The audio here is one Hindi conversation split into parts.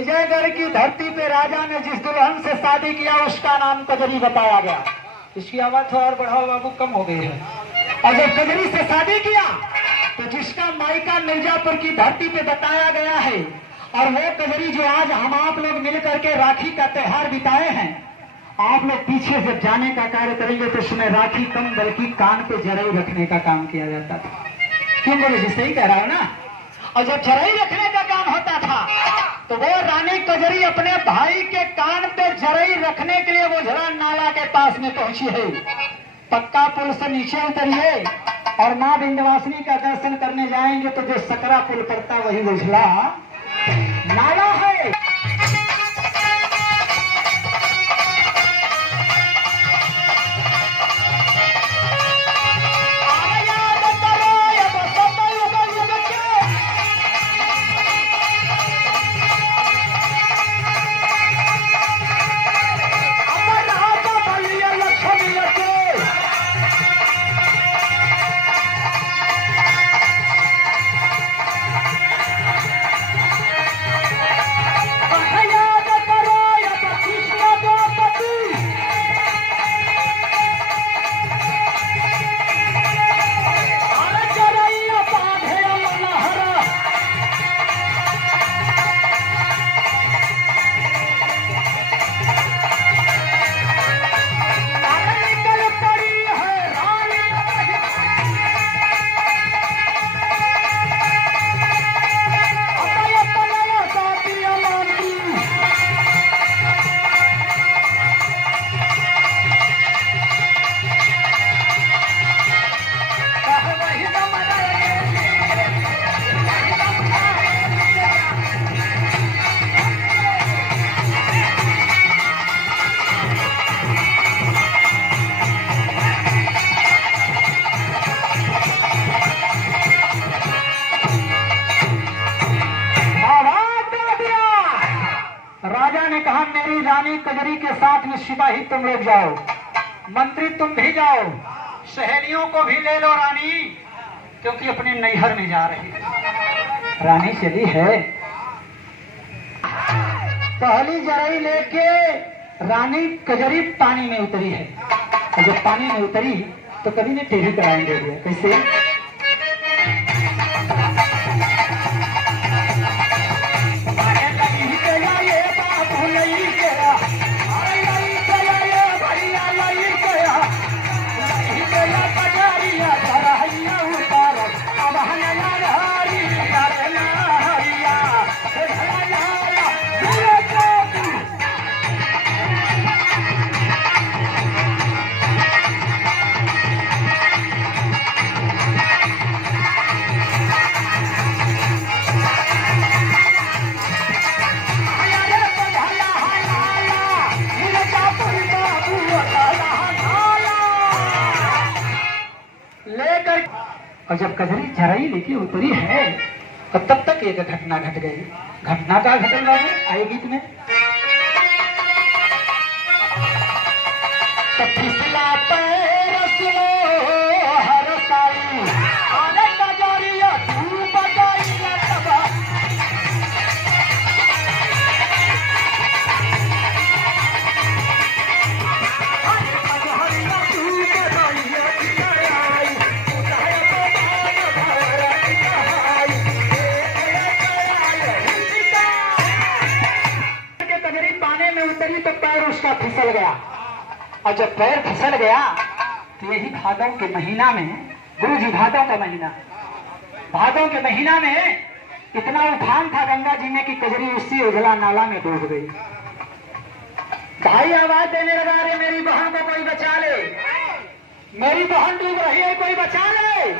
विजयगढ़ की धरती पे राजा ने जिस दुल्हन से शादी किया उसका नाम कजरी बताया गया। इसकी आवाज थोड़ा और बढ़ाओ बाबू, कम हो गई है। और जब कजरी से शादी किया तो जिसका मायका मिर्जापुर की धरती पे बताया गया है, और वो कजरी जो आज हम आप लोग मिलकर के राखी का त्योहार बिताए हैं, आप लोग पीछे जब जाने का कार्य करेंगे तो उसमें राखी कम बल्कि कान पे जरई रखने का काम किया जाता था। क्यों बोले जी, सही कह रहा है ना। और जब जरई रखने का काम होता था तो वो रानी कजरी अपने भाई के कान पे जरई रखने के लिए वो झरा नाला के पास में पहुंची है। पक्का पुल से नीचे उतरिए और माँ विंध्यवासिनी का दर्शन करने जाएंगे तो जो सकरा पुल पड़ता वही उजला नाला है। राजा ने कहा मेरी रानी कजरी के साथ में सिपाही तुम लोग जाओ, मंत्री तुम भी जाओ, सहेलियों को भी ले लो रानी, क्योंकि अपने नैहर में जा रही है। रानी चली है, पहली जरई लेके रानी कजरी पानी में उतरी है। और जब पानी में उतरी तो कभी ने टेढ़ी कराएंगे हुए कैसे। और जब कजरी जरई लेके उतरी है तो तब तक एक घटना घट गई। घटना का घटल बाबू आए गीत में। तो फिसला पैर सुनो हर साई, आने कजरिया तू बजाई लटबा। तो पैर उसका फिसल गया, और जब पैर फिसल गया तो यही भादों के महीना में, गुरु जी भादों का महीना, भादों के महीना में इतना उफान था गंगा जी में कि कजरी उसी उजला नाला में डूब गई। भाई आवाज देने लगा, रे मेरी बहन को कोई बचा ले, मेरी बहन डूब रही है, कोई बचा ले।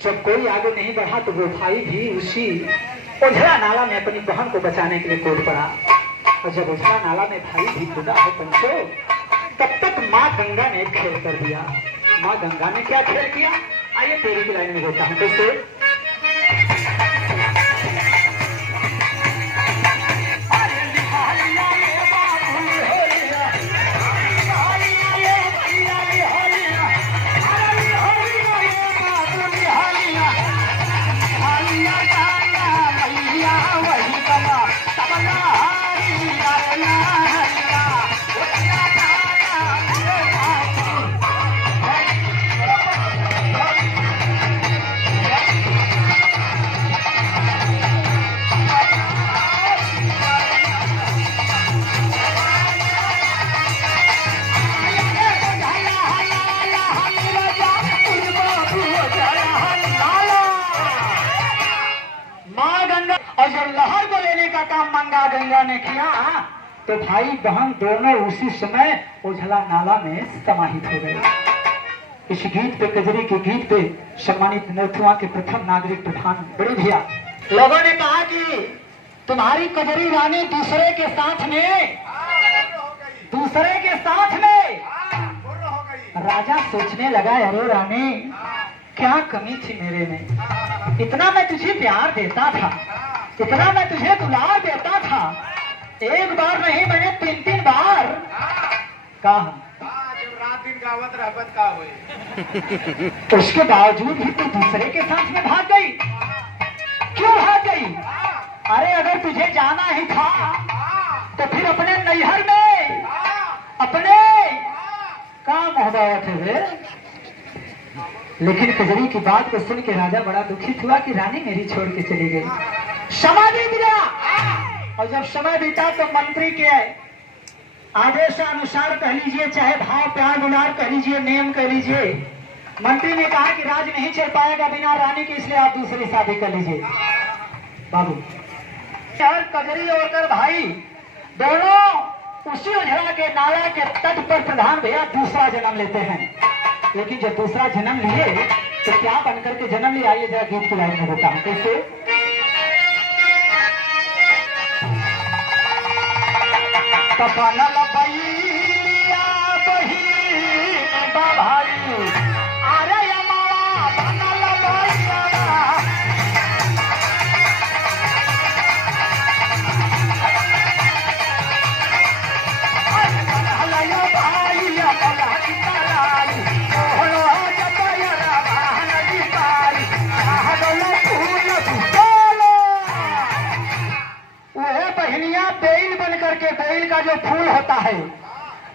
जब कोई आगे नहीं बढ़ा तो वो भाई भी उसी उजला नाला में अपनी बहन को बचाने के लिए कूद पड़ा। और जब उजला नाला में भाई भी कूदा है पंचो, तब तक माँ गंगा ने खेल कर दिया। माँ गंगा ने क्या खेल किया, आइए तेरी की लाइन में देता हूँ कैसे। वही और लहर को लेने का काम मंगा गंगा ने किया तो भाई बहन दोनों उसी समय उझला नाला में समाहित हो गए। इस गीत पे, कजरी के गीत पे सम्मानित नरथुआ के प्रथम नागरिक प्रधान बड़े भैया लोगों ने कहा कि तुम्हारी कजरी रानी दूसरे के साथ में राजा सोचने लगा, अरे रानी क्या कमी थी मेरे में, इतना मैं तुझे प्यार देता था, इतना मैं तुझे दुलार देता था, एक बार नहीं मैंने 3-3 बार कहा, रात दिन गावत रहबत का हुई। उसके बावजूद भी तू दूसरे के साथ में भाग गई, क्यों भाग गई? अरे अगर तुझे जाना ही था तो फिर अपने नैहर में अपने कहाँ मोहब्बत है। लेकिन कजरी की बात को सुन के राजा बड़ा दुखित हुआ कि रानी मेरी छोड़ के चली गई। समय बीत गया और जब समय बीता तो मंत्री के आदेश अनुसार कह लीजिए, चाहे भाव प्यार दुलार कह लीजिए, नेम कह लीजिए, मंत्री ने कहा कि राज नहीं चल पाएगा बिना रानी के, इसलिए आप दूसरी शादी कर लीजिए। बाबू और कजरी और कर भाई दोनों उसी उझला के नाला के तट पर प्रधान भैया दूसरा जन्म लेते हैं। लेकिन जब दूसरा जन्म लिए तो क्या बनकर के जन्म लिया, आइए जरा गीत की लाइन में बताऊं कैसे। बनल बैया बहिन भाई, अरे अमावा बनल बैया, बेल का जो फूल होता है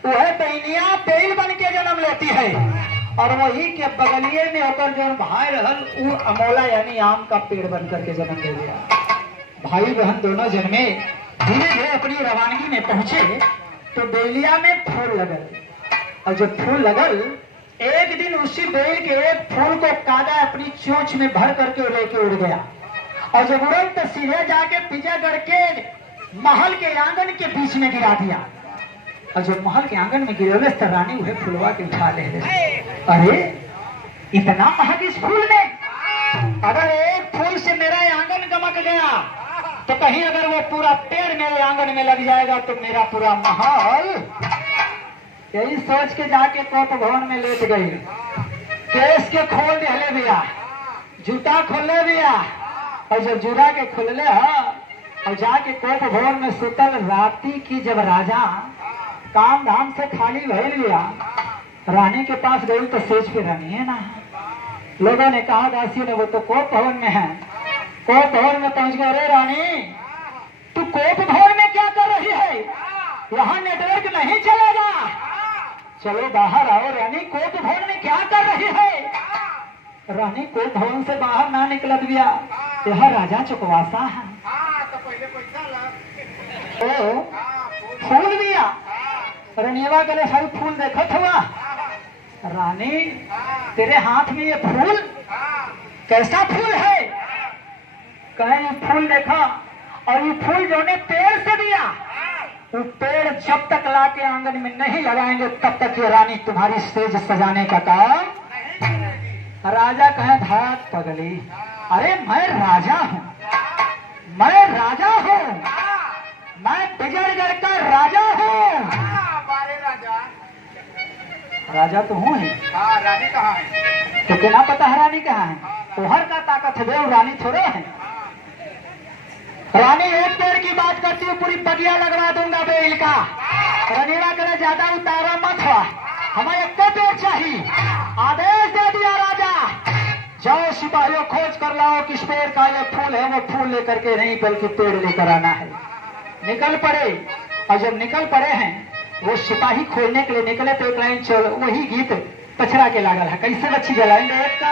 वह बहनिया बेल बन के जन्म लेती है और वही के बगलिए में होकर जो भाई रहल वो अमोला यानी आम का पेड़ बन करके जन्म ले लिया। भाई बहन दोनों जन्मे, धीरे धीरे अपनी रवानगी में पहुंचे तो बेलिया में फूल लगल और जब फूल लगल एक दिन उसी बेल के एक फूल को कादा अपनी चोंच में भर करके लेके उड़ गया और जब उड़ल तो सीधे जाके पिजा करके महल के आंगन के बीच में गिरा दिया और जब महल के आंगन में गिरे तो रानी वह फुलवा के उठा ले। अरे इतना महक इस फूल में, अगर एक फूल से मेरा आंगन गमक गया तो कहीं अगर वो पूरा पेड़ मेरे आंगन में लग जाएगा तो मेरा पूरा महल। यही सोच के जाके कोप भवन में लेट गई, केस के खोल दे भैया, जूता खोले भैया और जब जूरा के खुलले और जाके कोप भवन में सुतल राती की जब राजा काम धाम से खाली भइल गया, रानी के पास गई तो सेज पे रानी है ना। लोगों ने कहा दासी ने वो तो कोप भवन में है। कोप भवन में पहुंच गए, अरे रानी तू कोप भवन में क्या कर रही है, यहाँ नेटवर्क नहीं चलेगा, चलो बाहर आओ। रानी कोप भवन में क्या कर रही है? रानी कोप भवन से बाहर ना निकलत गया, यह राजा चुकवासा है। फूल दिया रनियवा के लिए सारी फूल देखो हुआ, रानी तेरे हाथ में ये फूल कैसा फूल है? कहे ये फूल देखा और ये फूल जो ने पेड़ से दिया, वो पेड़ जब तक लाके आंगन में नहीं लगाएंगे तब तक ये रानी तुम्हारी स्टेज सजाने का काम। राजा कहे धात पगली, अरे मैं राजा हूँ, मैं राजा हूँ, मैं बिजड़गढ़ का राजा हूँ। राजा तो हूँ ही, रानी कहाँ है? तो क्या पता है रानी कहाँ है? तोहर का ताकत है, वो रानी थोड़े है। रानी एक पेड़ की बात करती हूँ, पूरी बगिया लगवा दूंगा बेल का। रनीवा करे ज्यादा उतारा मत हुआ, हमें एक पेड़ चाहिए। आदेश दे दिया राजा, जाओ सिपाहियों खोज कर लाओ किस पेड़ का ये फूल है। वो फूल लेकर के नहीं बल्कि पेड़ लेकर आना है। निकल पड़े और जब निकल पड़े हैं वो सिपाही खोजने के लिए निकले तो एक लाइन चल वही गीत पछड़ा के लागल है, कैसे बच्ची जलाएंगे एक का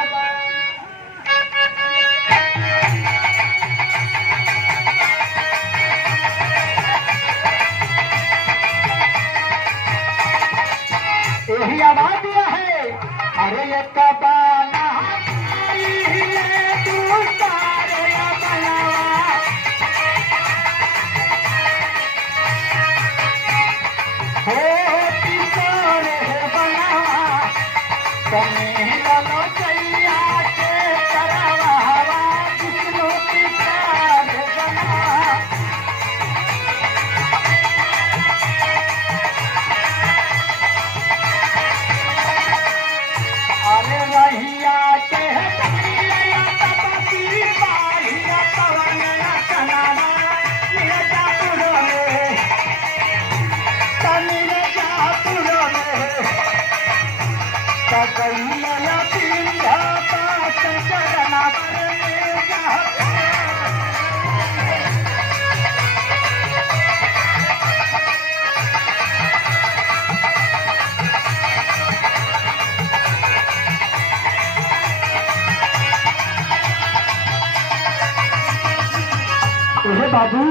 यही आवाज दिया है, अरे ये कबाना कैलया पिया पात चरना पर बाबू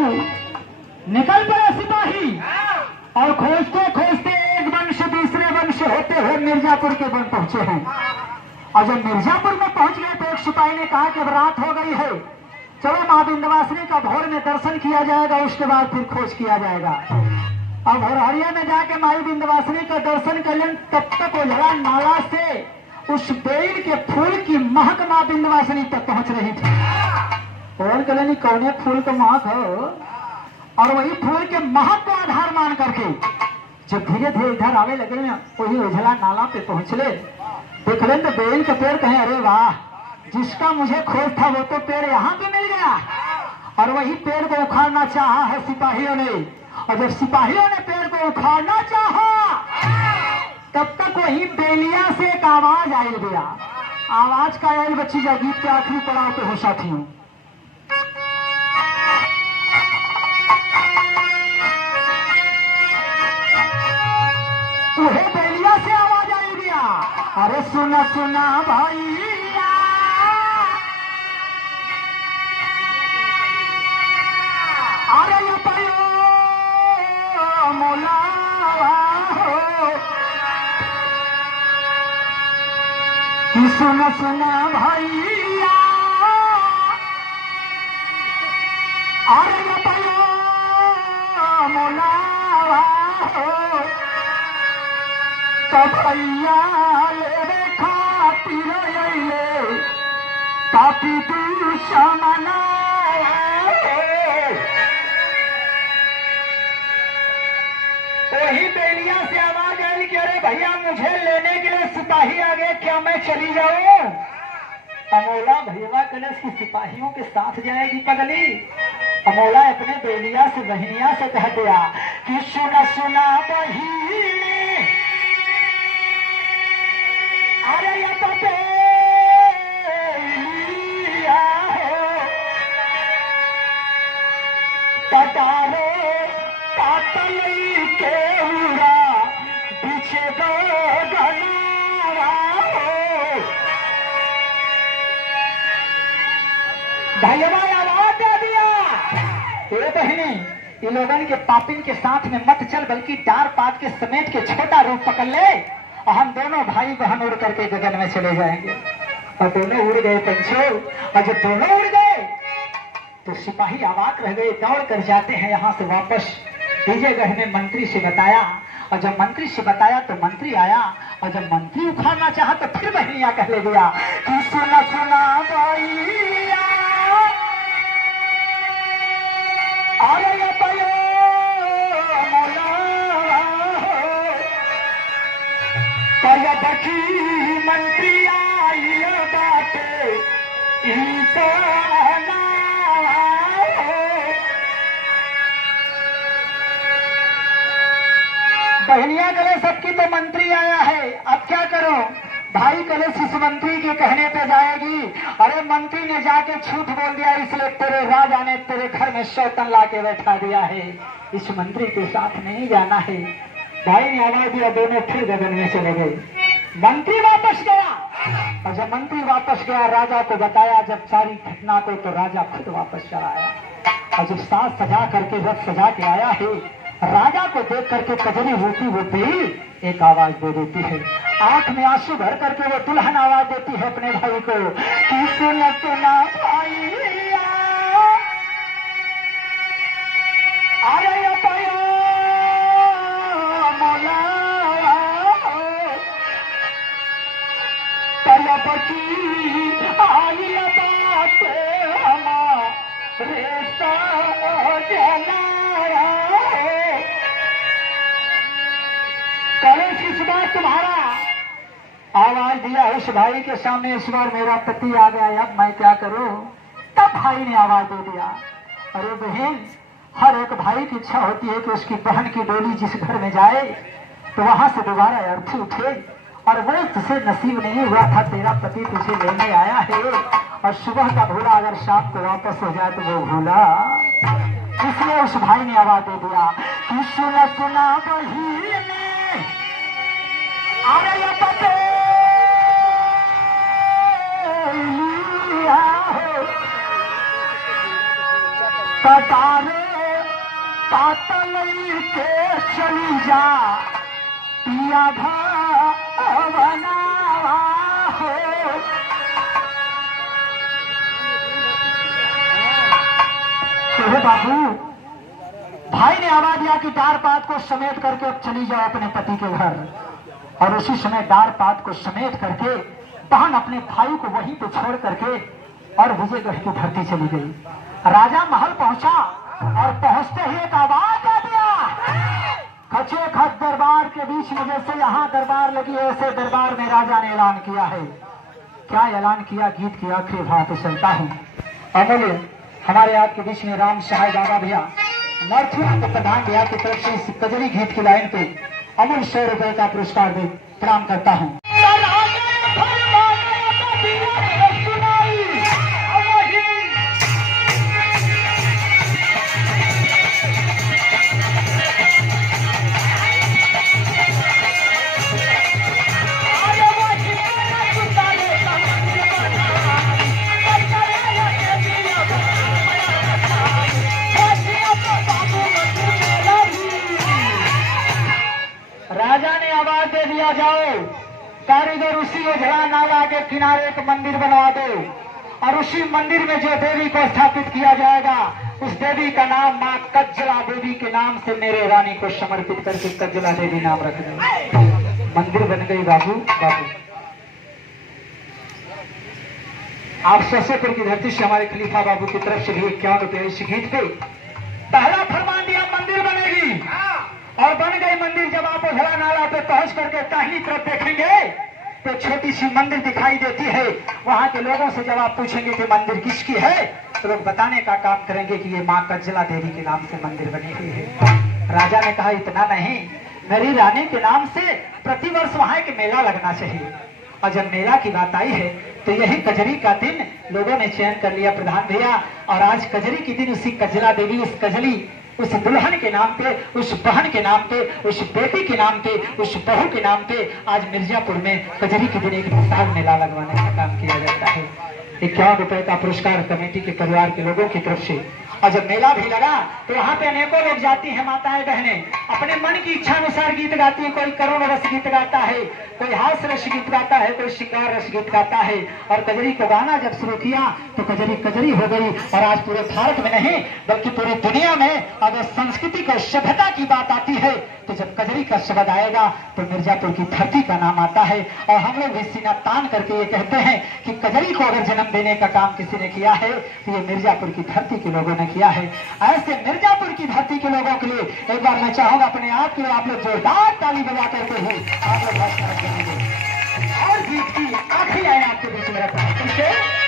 निकल पड़े सिपाही और खोजते खोजते एक वंश दूसरे वंश होते हुए मिर्जापुर के वन पहुंचे हैं। और जब मिर्जापुर में पहुंच गए तो एक सिपाही ने कहा कि अब रात हो गई है, चलो मां विंध्यवासिनी का भोर में दर्शन किया जाएगा, उसके बाद फिर खोज किया जाएगा। अब भोरहरिया में जाके माई विंध्यवासिनी का दर्शन कर लें, तब तक उजला नाला से उस बेल के फूल की महक मां विंध्यवासिनी तक पहुंच रही थी। और कल्याणी कौने फूल का महक हो, और वही फूल के महक को आधार मान करके जब धीरे धीरे इधर आवे लगे ना, वही उजला नाला पे पहुंचले, देख लें तो बेल का पेड़ कहे अरे वाह, जिसका मुझे खोज था वो तो पेड़ यहाँ पे मिल गया। और वही पेड़ को उखाड़ना चाहा है सिपाहियों ने, और जब सिपाहियों ने पेड़ को उखाड़ना चाहा तब तक वही बेलिया से एक आवाज आयल गया। आवाज का आयल बच्ची जा गीत के आखिरी पड़ाव पे हो साथियों। उहे बेलिया से आवाज आई गया, अरे सुना सुना भैया, अरे ये पयो मोलावा हो, कि सुना सुना भैया, अरे ये पयो मोलावा हो, भैया ले खातिर ले पापी दुश्मन। वही बेलिया से आवाज आई कि अरे भैया मुझे लेने के लिए सिपाही आ गए, क्या मैं चली जाऊं? अमोला भैया कलश की सिपाहियों के साथ जाएगी पगली। अमोला अपने बेलिया से बहनिया से कह दिया कि सुना सुना बहिनी, अरे ये तो बेलिया हो, पटारे पातल के उड़ा पीछे दो गनारा हो। भैया आवाज दे दिया, ये बहनी ये लोगन के पापिन के साथ में मत चल, बल्कि डार पात के समेट के छोटा रूप पकड़ ले, और हम दोनों भाई बहन उड़ करके गगन में चले जाएंगे। और दोनों उड़ गए पंछी, और जब दोनों उड़ गए तो सिपाही अवाक रह गए, दौड़ कर जाते हैं यहाँ से वापस। विजयगढ़ में मंत्री से बताया, और जब मंत्री से बताया तो मंत्री आया, और जब मंत्री उखाड़ना चाहा तो फिर बहनिया कह ले गया कि सुना सुना भैया, अरे ये पयो मोला हो, देखी मंत्री आई बाटे इंसाना हो। बहनिया कले सबकी तो मंत्री आया है, अब क्या करो? भाई कले इस मंत्री के कहने पे जाएगी, अरे मंत्री ने जाके झूठ बोल दिया, इसलिए तेरे राजा ने तेरे घर में शौतन ला के बैठा दिया है, इस मंत्री के साथ नहीं जाना है। भाई ने आवाज दिया, दोनों फिर गगन में चले गए। मंत्री वापस गया, और जब मंत्री वापस गया राजा को बताया जब सारी घटना को, तो राजा खुद वापस चला आया, और जब साज सजा करके रथ सजा के आया है, राजा को देख करके कजरी होती होती एक आवाज दे देती है, आंख में आंसू भर करके वो दुल्हन आवाज देती है अपने भाई को कि सुना सुना भैया, अरे पयो मोला तलबकी आई बात हमारे कलेश इस बार तुम्हारा आवाज दिया उस भाई के सामने, इस बार मेरा पति आ गया, अब मैं क्या करूं? तब भाई ने आवाज दे दिया, अरे बहन, हर एक भाई की इच्छा होती है कि उसकी बहन की डोली जिस घर में जाए तो वहां से दोबारा अर्थी उठे, और वो तुझे नसीब नहीं हुआ था, तेरा पति तुझे लेने आया है, और सुबह का भूला अगर शाम को वापस हो जाए तो वो भूला। इसलिए उस भाई ने आवाज दे दिया कि सुना सुना बहिने, अरे ये पते लिया हो, कटारे पातल के चली जा, पिया भवनावा हो। तो बाबू, भाई ने आवाज दिया कि डार पात को समेट करके अब चली जाओ अपने पति के घर। और उसी समय डार पात को समेट करके बहन अपने भाई को वहीं पे छोड़ करके और विजयगढ़ की धरती चली गई। राजा महल पहुंचा और पहुंचते ही एक आवाज आ गया, खचे खच दरबार के बीच में जैसे यहाँ दरबार लगी है ऐसे दरबार में राजा ने ऐलान किया है। क्या ऐलान किया? गीत की आखिरी भाव पे चलता हूँ। अमूल्य हमारे आपके बीच में राम सहाय बाबा भैया मथुरा के प्रधान भैया की तरफ से इस कजरी गीत की लाइन पे अमूल 100 रुपए का पुरस्कार दे प्रणाम करता हूँ। राजा ने आवाज दे दिया, जाओ कारीगर उसी उजला नाला के किनारे एक मंदिर बनवा दो, और उसी मंदिर में जो देवी को स्थापित किया जाएगा उस देवी का नाम माँ कज्जला देवी के नाम से मेरे रानी को समर्पित करके कज्जला देवी नाम रख दो। मंदिर बन गई बाबू। बाबू आप शशेपुर की धरती से हमारे खलीफा बाबू की तरफ से भी 51 रुपये इस गीत पे पहला फरमान दिया, मंदिर बनेगी। और बन गई मंदिर। जब आप उजला नाला पे पहुंच करके दाहिनी तरफ देखेंगे तो छोटी सी मंदिर दिखाई देती है। वहां के लोगों से जब आप पूछेंगे कि मंदिर किसकी है तो लोग बताने का काम करेंगे कि ये माँ कज्जला देवी के नाम से मंदिर बनी हुई है। राजा ने कहा इतना नहीं, मेरी रानी के नाम से प्रतिवर्ष वहां एक मेला लगना चाहिए। और जब मेला की बात आई है तो यही कजरी का दिन लोगों ने चयन कर लिया प्रधान भैया। और आज कजरी के दिन उसी कज्जला देवी, उस कजली, उस दुल्हन के नाम पे, उस बहन के नाम पे, उस बेटी के नाम पे, उस बहू के नाम पे आज मिर्जापुर में कजरी के दिन एक विशाल मेला लगवाने का काम किया जाता है। 51 रुपए का पुरस्कार कमेटी के परिवार के लोगों की तरफ से। और जब मेला भी लगा तो वहाँ पे अनेकों लोग जाती हैं, माताएं बहनें अपने मन की इच्छा अनुसार गीत गाती है। कोई करुण रस गीत गाता है, कोई हास रस गीत गाता है, कोई श्रृंगार रस गीत गाता है। और कजरी को गाना जब शुरू किया तो कजरी कजरी हो गई। और आज पूरे भारत में नहीं बल्कि पूरी दुनिया में अगर संस्कृति और सभ्यता की बात आती है तो जब कजरी का शब्द आएगा तो मिर्जापुर की धरती का नाम आता है। और हम लोग भी सीना तान करके ये कहते हैं कि कजरी को अगर जन्म देने का काम किसी ने किया है तो ये मिर्जापुर की धरती के लोगों ने किया है। ऐसे मिर्जापुर की धरती के लोगों के लिए एक बार मैं चाहूंगा अपने आप के लिए आप लोग जोरदार ताली बजा करके ही आप लोग और गीत की आखिरी लाइन आपके बीच में रखना है।